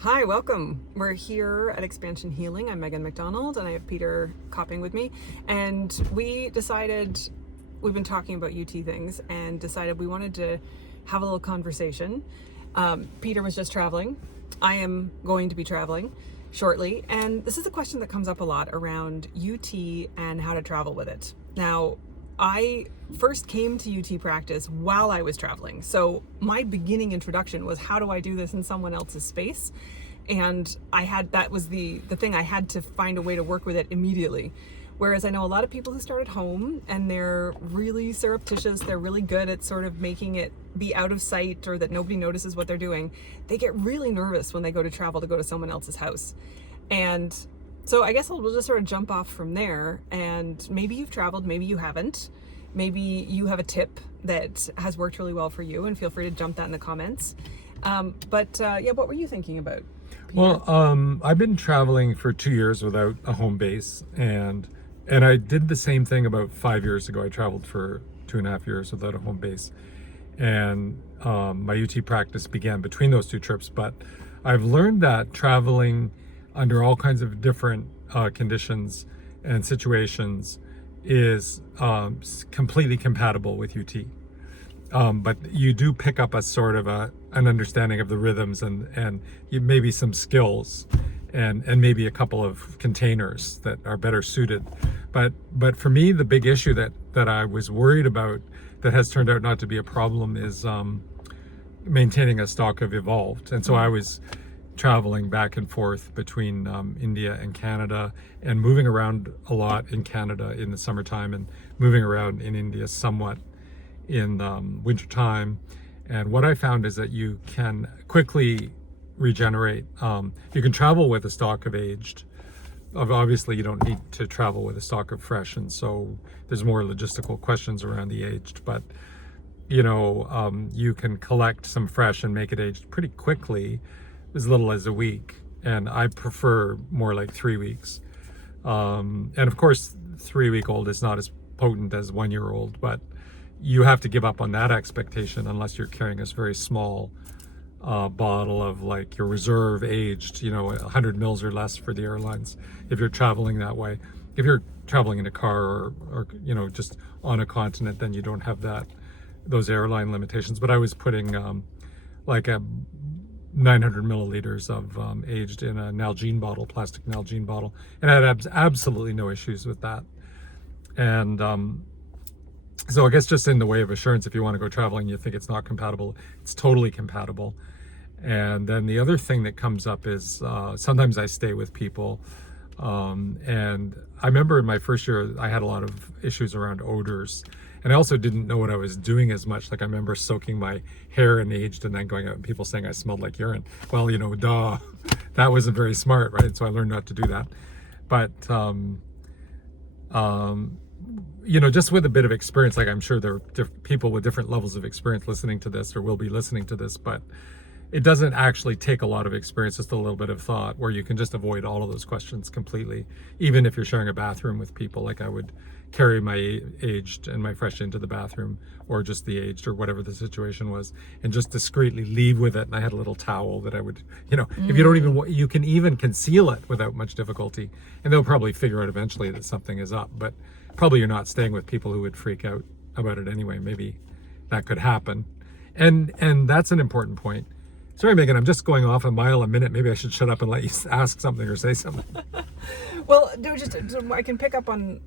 Hi, welcome. We're here at Expansion Healing. I'm Megan Macdonald and I have Peter copying with me. And we've been talking about UT things and decided we wanted to have a little conversation. Peter was just traveling. I am going to be traveling shortly. And this is a question that comes up a lot around UT and how to travel with it. Now, I first came to UT practice while I was traveling. So my beginning introduction was, how do I do this in someone else's space? And that was the thing, I had to find a way to work with it immediately. Whereas I know a lot of people who start at home and they're really surreptitious, they're really good at sort of making it be out of sight or that nobody notices what they're doing. They get really nervous when they go to travel to go to someone else's house. And so I guess we'll just sort of jump off from there, and maybe you've traveled, maybe you haven't. Maybe you have a tip that has worked really well for you, and feel free to jump that in the comments. What were you thinking about, Peter? Well, I've been traveling for 2 years without a home base, and I did the same thing about 5 years ago. I traveled for 2.5 years without a home base, and my UT practice began between those two trips. But I've learned that traveling under all kinds of different conditions and situations is completely compatible with UT. But you do pick up a sort of an understanding of the rhythms and maybe some skills and maybe a couple of containers that are better suited. But for me, the big issue that I was worried about that has turned out not to be a problem is maintaining a stock of evolved. And so I was traveling back and forth between India and Canada, and moving around a lot in Canada in the summertime and moving around in India somewhat in wintertime. And what I found is that you can quickly regenerate. You can travel with a stock of aged. Obviously, you don't need to travel with a stock of fresh, and so there's more logistical questions around the aged. But you can collect some fresh and make it aged pretty quickly, as little as a week, and I prefer more like 3 weeks. And of course, 3-week-old is not as potent as 1-year-old, but you have to give up on that expectation unless you're carrying this very small bottle of like your reserve aged, 100 mils or less for the airlines if you're traveling that way. If you're traveling in a car or just on a continent, then you don't have those airline limitations. But I was putting like a 900 milliliters of aged in a Nalgene bottle, plastic Nalgene bottle, and I had absolutely no issues with that. And so I guess just in the way of assurance, if you want to go traveling, you think it's not compatible, it's totally compatible. And then the other thing that comes up is sometimes I stay with people, and I remember in my first year I had a lot of issues around odors. And I also didn't know what I was doing as much. Like I remember soaking my hair in aged and then going out and people saying I smelled like urine. Well, duh, that wasn't very smart, right? So I learned not to do that. But, just with a bit of experience, like I'm sure there are people with different levels of experience listening to this or will be listening to this, but it doesn't actually take a lot of experience, just a little bit of thought, where you can just avoid all of those questions completely. Even if you're sharing a bathroom with people, like I would carry my aged and my fresh into the bathroom, or just the aged or whatever the situation was, and just discreetly leave with it. And I had a little towel that I would, if you don't even, you can even conceal it without much difficulty, and they'll probably figure out eventually that something is up. But probably you're not staying with people who would freak out about it anyway. Maybe that could happen. And that's an important point. Sorry, Megan, I'm just going off a mile a minute. Maybe I should shut up and let you ask something or say something. Well, no, just so I can pick up on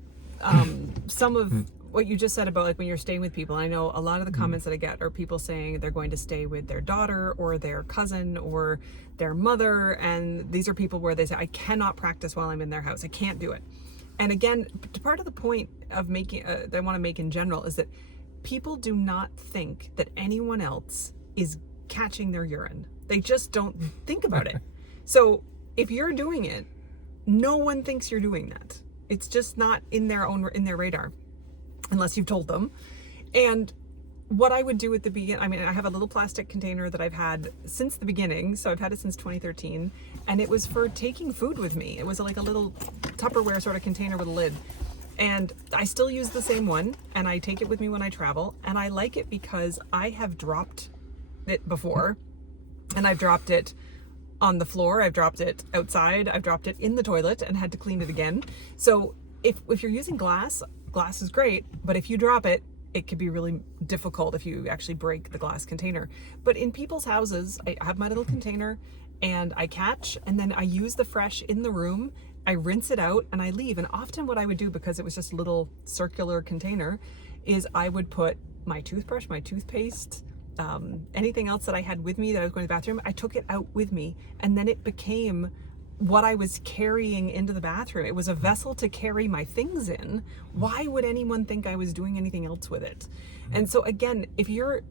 some of what you just said about like when you're staying with people. I know a lot of the comments that I get are people saying they're going to stay with their daughter or their cousin or their mother. And these are people where they say, I cannot practice while I'm in their house. I can't do it. And again, part of the point of making, that I want to make in general, is that people do not think that anyone else is catching their urine. They just don't think about it. So if you're doing it, no one thinks you're doing that. It's just not in their radar, unless you've told them. And what I would do at the beginning, I have a little plastic container that I've had since the beginning. So I've had it since 2013, and it was for taking food with me. It was like a little Tupperware sort of container with a lid. And I still use the same one, and I take it with me when I travel. And I like it because I have dropped it before, and I've dropped it on the floor. I've dropped it outside. I've dropped it in the toilet and had to clean it again. So if you're using glass is great, but if you drop it, it could be really difficult if you actually break the glass container. But in people's houses, I have my little container and I catch, and then I use the fresh in the room. I rinse it out and I leave. And often what I would do, because it was just a little circular container, is I would put my toothbrush, my toothpaste, anything else that I had with me that I was going to the bathroom, I took it out with me, and then it became what I was carrying into the bathroom. It was a vessel to carry my things in. Why would anyone think I was doing anything else with it? And so again, if you're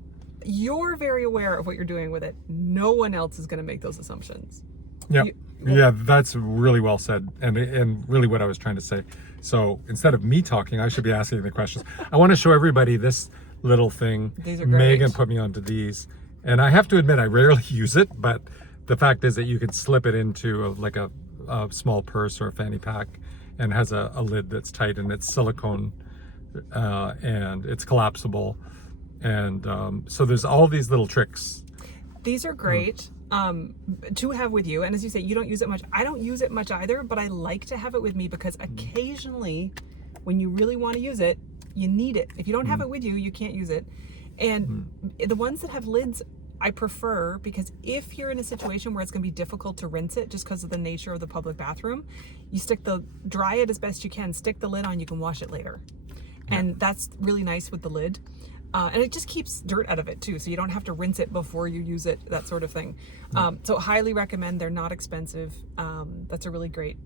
very aware of what you're doing with it, no one else is going to make those assumptions. Yeah. Yeah, that's really well said, and really what I was trying to say. So instead of me talking, I should be asking the questions. I want to show everybody this little thing. These are great. Megan put me onto these, and I have to admit I rarely use it, but the fact is that you can slip it into a small purse or a fanny pack, and has a lid that's tight, and it's silicone, and it's collapsible, and so there's all these little tricks. These are great to have with you, and as you say, you don't use it much. I don't use it much either, but I like to have it with me because occasionally when you really want to use it, you need it. If you don't have it with you, you can't use it. And the ones that have lids I prefer, because if you're in a situation where it's going to be difficult to rinse it just because of the nature of the public bathroom, you dry it as best you can, stick the lid on, you can wash it later. And that's really nice with the lid. And it just keeps dirt out of it too, so you don't have to rinse it before you use it, that sort of thing. So highly recommend. They're not expensive. That's a really great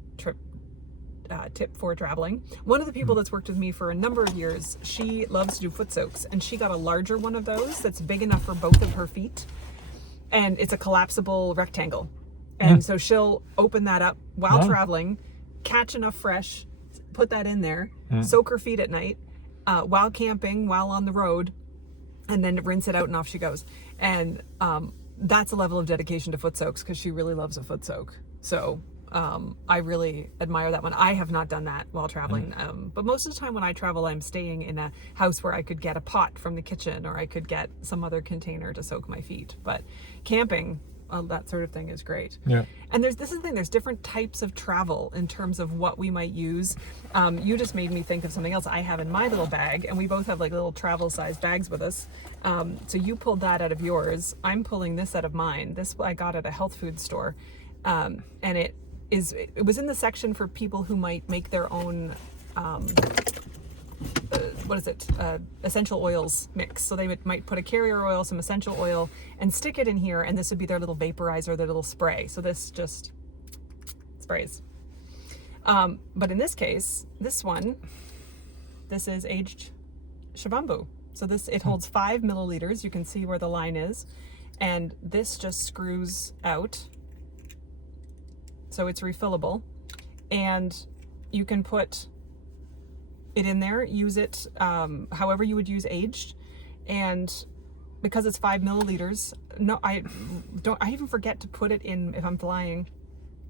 tip for traveling. One of the people that's worked with me for a number of years, she loves to do foot soaks, and she got a larger one of those that's big enough for both of her feet, and it's a collapsible rectangle. And so she'll open that up while traveling, catch enough fresh, put that in there, soak her feet at night, while camping, while on the road, and then rinse it out and off she goes. And that's a level of dedication to foot soaks, because she really loves a foot soak. So I really admire that one. I have not done that while traveling, but most of the time when I travel, I'm staying in a house where I could get a pot from the kitchen, or I could get some other container to soak my feet. But camping, that sort of thing is great. Yeah. And this is the thing, there's different types of travel in terms of what we might use. You just made me think of something else I have in my little bag, and we both have like little travel sized bags with us. So you pulled that out of yours. I'm pulling this out of mine. This I got at a health food store. And it was in the section for people who might make their own essential oils mix. So they might put a carrier oil, some essential oil, and stick it in here, and this would be their little vaporizer, their little spray. So this just sprays. But in this case, this is aged Shivambhu. So it holds 5 milliliters. You can see where the line is, and this just screws out. So it's refillable, and you can put it in there, use it however you would use aged. And because it's 5 milliliters, I even forget to put it in, if I'm flying,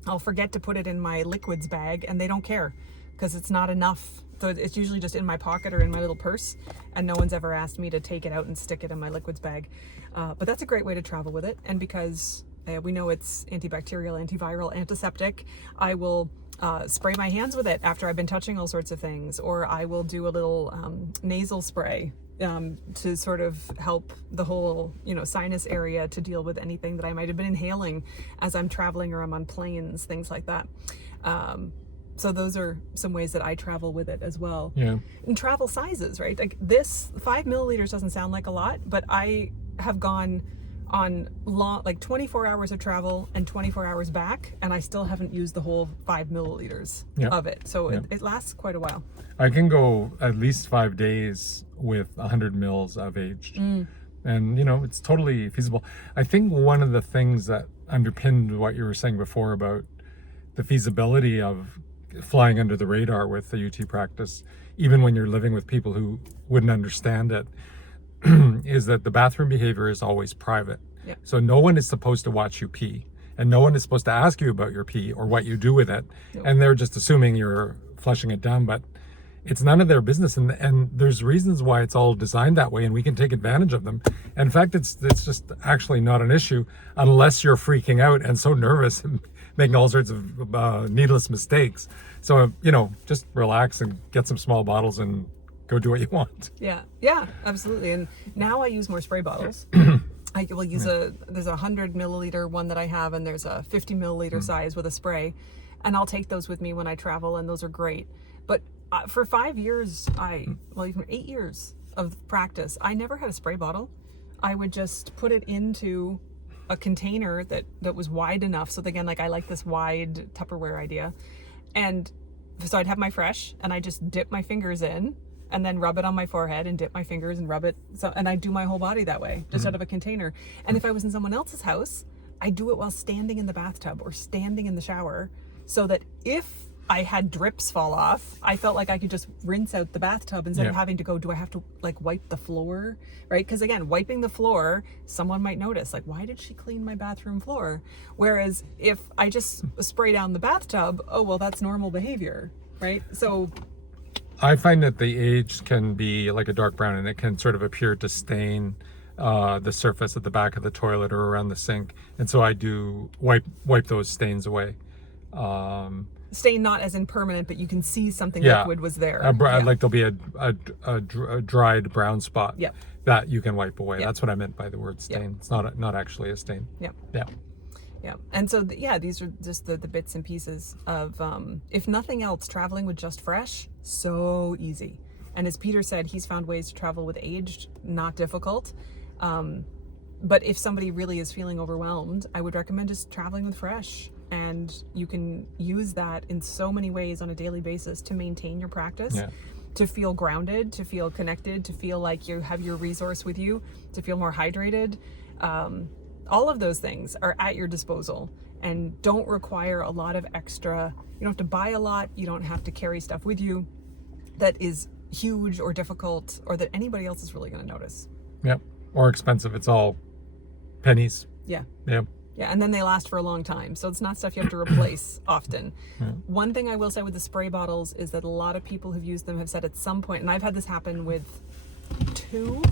I'll forget to put it in my liquids bag, and they don't care because it's not enough. So it's usually just in my pocket or in my little purse, and no one's ever asked me to take it out and stick it in my liquids bag. But that's a great way to travel with it. And because we know it's antibacterial, antiviral, antiseptic, I will spray my hands with it after I've been touching all sorts of things, or I will do a little nasal spray to sort of help the whole sinus area to deal with anything that I might have been inhaling as I'm traveling, or I'm on planes, things like that. So those are some ways that I travel with it as well. Yeah. And travel sizes, right? Like this 5 milliliters doesn't sound like a lot, but I have gone on like 24 hours of travel and 24 hours back, and I still haven't used the whole 5 milliliters of it. So it lasts quite a while. I can go at least 5 days with 100 mils of aged. And it's totally feasible. I think one of the things that underpinned what you were saying before about the feasibility of flying under the radar with the UT practice, even when you're living with people who wouldn't understand it, is that the bathroom behavior is always private. Yep. So no one is supposed to watch you pee, and no one is supposed to ask you about your pee or what you do with it. Yep. And they're just assuming you're flushing it down. But it's none of their business, and there's reasons why it's all designed that way, and we can take advantage of them. In fact, it's just actually not an issue unless you're freaking out and so nervous and making all sorts of needless mistakes. So just relax and get some small bottles and go do what you want. Yeah, absolutely. And now I use more spray bottles. I will use there's a 100 milliliter one that I have, and there's a 50 milliliter size with a spray, and I'll take those with me when I travel, and those are great. But for 5 years, even 8 years of practice, I never had a spray bottle. I would just put it into a container that was wide enough. So again, like I like this wide Tupperware idea. And so I'd have my fresh, and I just dip my fingers in and then rub it on my forehead and dip my fingers and rub it. And I do my whole body that way, just out of a container. And if I was in someone else's house, I do it while standing in the bathtub or standing in the shower, so that if I had drips fall off, I felt like I could just rinse out the bathtub instead of having to go, do I have to like wipe the floor, right? Because again, wiping the floor, someone might notice, like, why did she clean my bathroom floor? Whereas if I just spray down the bathtub, oh, well, that's normal behavior, right? So I find that the age can be like a dark brown, and it can sort of appear to stain the surface at the back of the toilet or around the sink. And so I do wipe those stains away. Stain not as in permanent, but you can see something liquid was there. Like there'll be a dried brown spot that you can wipe away. That's what I meant by the word stain. It's not actually a stain. Yeah. And so, these are just the bits and pieces of, if nothing else, traveling with just fresh, so easy. And as Peter said, he's found ways to travel with aged, not difficult. But if somebody really is feeling overwhelmed, I would recommend just traveling with fresh. And you can use that in so many ways on a daily basis to maintain your practice, to feel grounded, to feel connected, to feel like you have your resource with you, to feel more hydrated. All of those things are at your disposal and don't require a lot of extra. You don't have to buy a lot. You don't have to carry stuff with you that is huge or difficult or that anybody else is really going to notice. Yep. Or expensive. It's all pennies. Yeah. Yep. Yeah, and then they last for a long time. So it's not stuff you have to replace often. One thing I will say with the spray bottles is that a lot of people who've used them have said at some point, and I've had this happen with 2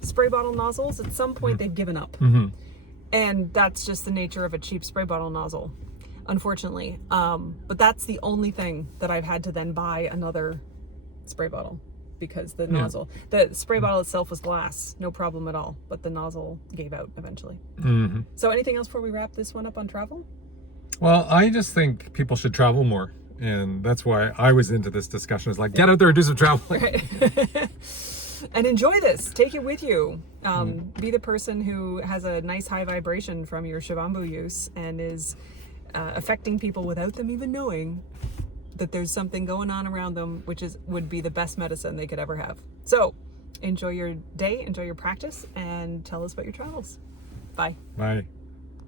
spray bottle nozzles, at some point they've given up. And that's just the nature of a cheap spray bottle nozzle, unfortunately. But that's the only thing that I've had to then buy another spray bottle, because the nozzle, the spray bottle itself was glass, no problem at all, but the nozzle gave out eventually. So anything else before we wrap this one up on travel? Well, I just think people should travel more, and that's why I was into this discussion. It's like, get out there and do some traveling. Right. And enjoy this. Take it with you. Be the person who has a nice high vibration from your Shivambhu use and is affecting people without them even knowing that there's something going on around them, which would be the best medicine they could ever have. So enjoy your day, enjoy your practice, and tell us about your travels. Bye. Bye.